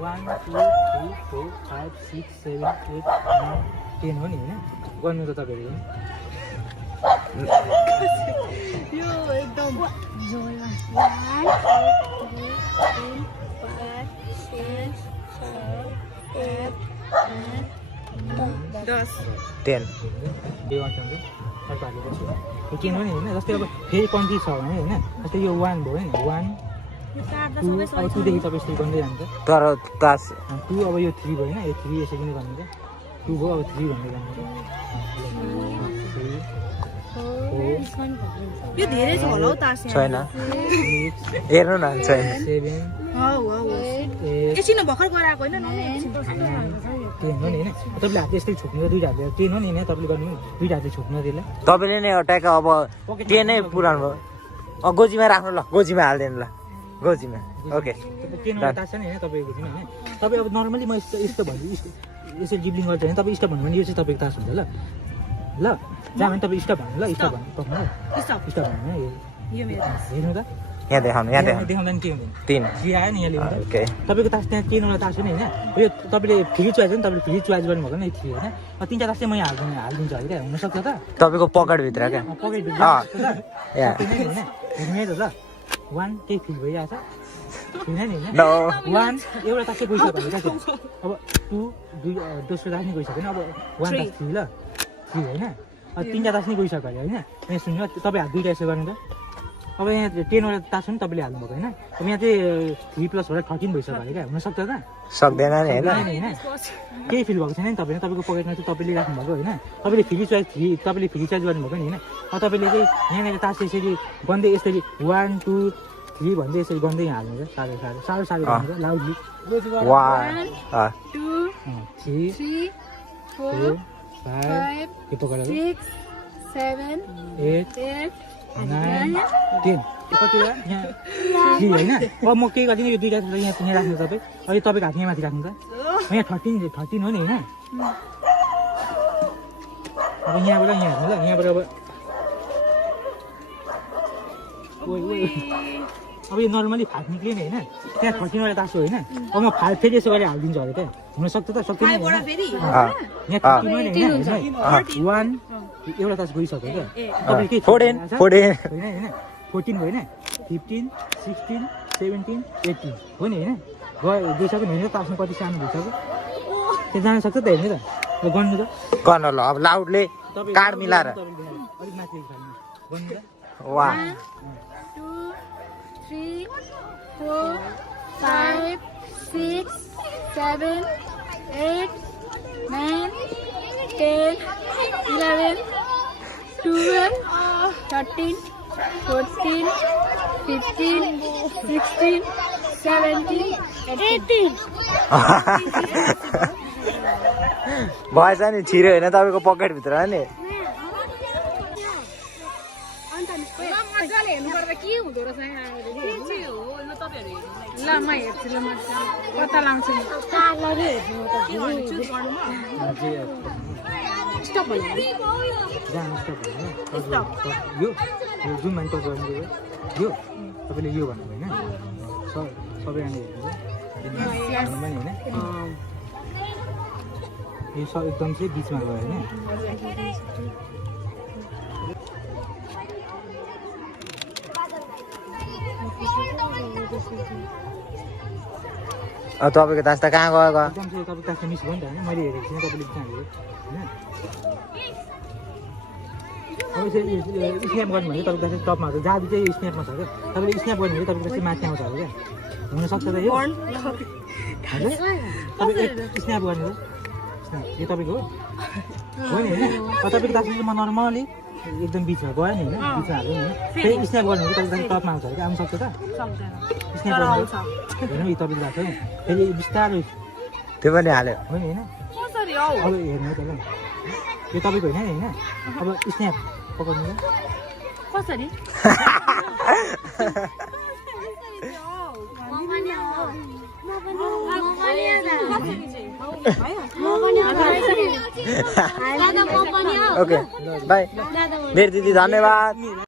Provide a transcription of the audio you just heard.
1 2 3 4 5 6 7 8 9 10 हो नि हैन गर्नु त तपाईहरु यो एकदम जोया 10 बेवासँग सरकारले पछि यो के हो नि हैन जस्तै अब फेरि कन्ट्री छ भने हैन जस्तै यो 1 भयो नि 1 2 अब 2 देखि तपाईँ यसरी गर्दै जान्छ तर तास 2 अब यो 3 भयो हैन यो 3 यसरी पनि गर्नु 2 भयो अब 3 भन्दै जानु यो धेरै छ होला हौ तास छैन हेर्नु न छैन 7 एकछिन भर्खर गराएको होइन टेन हो नि हैन तपाईले हात यस्तै छोप्नु दुईटा हातले टेन हो नि हैन तपाईले गर्नु दुईटा हातले छोप्नु त्यसलाई तपाईले नै अट्याक अब 10 नै पुरानो भयो गोजीमा राख्नु ल गोजीमा हाल्दिनु ल गोजीमा ओके टेन वाला तास छ नि हैन तपाईको जिम्मा हैन तपाई अब नर्मली म यस्तो भन्छु यसरी जिब्लिङ गर्छ हैन तपाई स्टप भन्नु भने यो चाहिँ तपाईको तास हुन्छ ल ल जहाँ भने तपाईँ स्टप भन्नु ल स्टप भन्नु पक्नु स्टप भन्नु यो मेरो हेर्नु त यहाँ देखाउनु देखाउँदा नि के हुँदैन 3 जी आयो नि यहाँ ल्याउनु ओके तपाईको तास त्यहाँ केनवटा तास हो नि हैन यो तपाईले फ्री चोइस हो नि तपाईले फ्री चोइस गर्नु भएको नि थियो हैन तीनटा तास चाहिँ म यहाँ हाल्दिन्छु हैन हुन सक्छ त तपाईको पकेट भित्र क्या पकेट भित्र या हैन हेर्नु त ल 1 के फिल भइरहेछ हैन नि हैन नो 1 एउटा तास चाहिँ गइसक्यो क्या अब 2 दोस्रो तास नि गइसक्यो हैन अब 1 तास 3 ल 3 हैन अब तीनटा तास नि गइसक्यो हैन यहाँ सुन्नु तपाई हात दुईटा यसो गर्नु त अब यहाँ 10 वटा तास पनि तपाईले हाल्नु भएको हैन अब यहाँ चाहिँ 3 प्लस वटा 13 भइसक्यो अरे क्या हुन सक्छ त सक्दैन नि हैन हैन केही फिल भएको छैन नि तपाईले तपाईको पकेटमा चाहिँ तपाईले राख्नु भएको हैन तपाईले फ्री चोइस तपाईले फ्री चोइस गर्नु भएको नि हैन अब तपाईले चाहिँ यहाँनिर तास यसरी गर्दै यसरी 1 2 3 भन्दै यसरी गर्दै हाल्नु छ सारै भन्नु लाउडली 1 2 3 4 5 के पकडेर 6 7 8 9 10 कति हो यहाँ 3 हैन अब म के गर्दिन यो दुईटा यहाँ राख्नु तपाई अहिले तपाईको हात यहाँ माथि राख्नु त यहाँ 13 हो नि हैन अब यहाँबाट यहाँ हेर्नु ल यहाँबाट अब यो नर्मली फाट निक्ल्यो नि हैन त्यहाँ 13 वटा तास हो हैन अब म फाट फेरि यसो गरी हाल्दिन्छु अरे त्यहाँ हुन सक्छ त सक्दैन हैन यहाँ 13 हो नि हैन 1 एउटा तास गइसक्यो क्या तपाईले के 14 हैन 14 भयो हैन 15 16 17 18 हो नि हैन गइसक्यो नि हैन तासमा कति सानो भइसक्यो त्यो जान सक्छ त हेर्नु त ल गर्नु त गर्न ल अब लाउडले कार्ड मिलाएर अलिक माथि गर्नु त 1 2 3 4 5 6 7 8 9 10 11 12 13 14 15 16 17 18 भएछ नि छिरो हैन तपाईको पकेट भित्र हो नि मजाले हेर्नु पर्दा के हुँदो रहेछ ल म हेर्छु ल म कता लाउँछु स्टप यो जुन मान्छे गर्नु यो तपाईले यो भन्नु हैन सबै आउने हेर्नु पनि हैन यो सब एकदम चाहिँ बीचमा गयो हैन तपाईको तास त कहाँ गयो एकदम चाहिँ तपाईको तास मिस भयो नि त हैन मैले हेरेको छैन तपाईले बिचमा हेरेको हैन अब यसरी स्न्याप गर्नु भने तपाईको तास टपमा हुन्छ जादु चाहिँ स्न्यापमा छ क्या तपाईले स्न्याप गर्नु भने तपाईको तास माथि आउँछ अरे क्या हुन सक्छ त यो तपाईँ स्न्याप गर्नु यो तपाईको हो नि हैन तपाईको तास चाहिँ म नर्मली एकदम बिचमा गयो नि हैन बिचमा हाल्नु नि फेरि स्न्याप गर्नु भने तपाईको टपमा आउँछ अरे क्या आउन सक्छ त स्न्याप गर्नु हेर्नु यो तपाईले लाग्छ फेरि बिस्तारै त्यो पनि हाल्यो हो नि हैन कसरी हौ अब हेर्नु त ल यो तपाईको हैन हैन अब स्न्याप पकाउनु ल कसरी ओके बाई मेरो दिदी धन्यवाद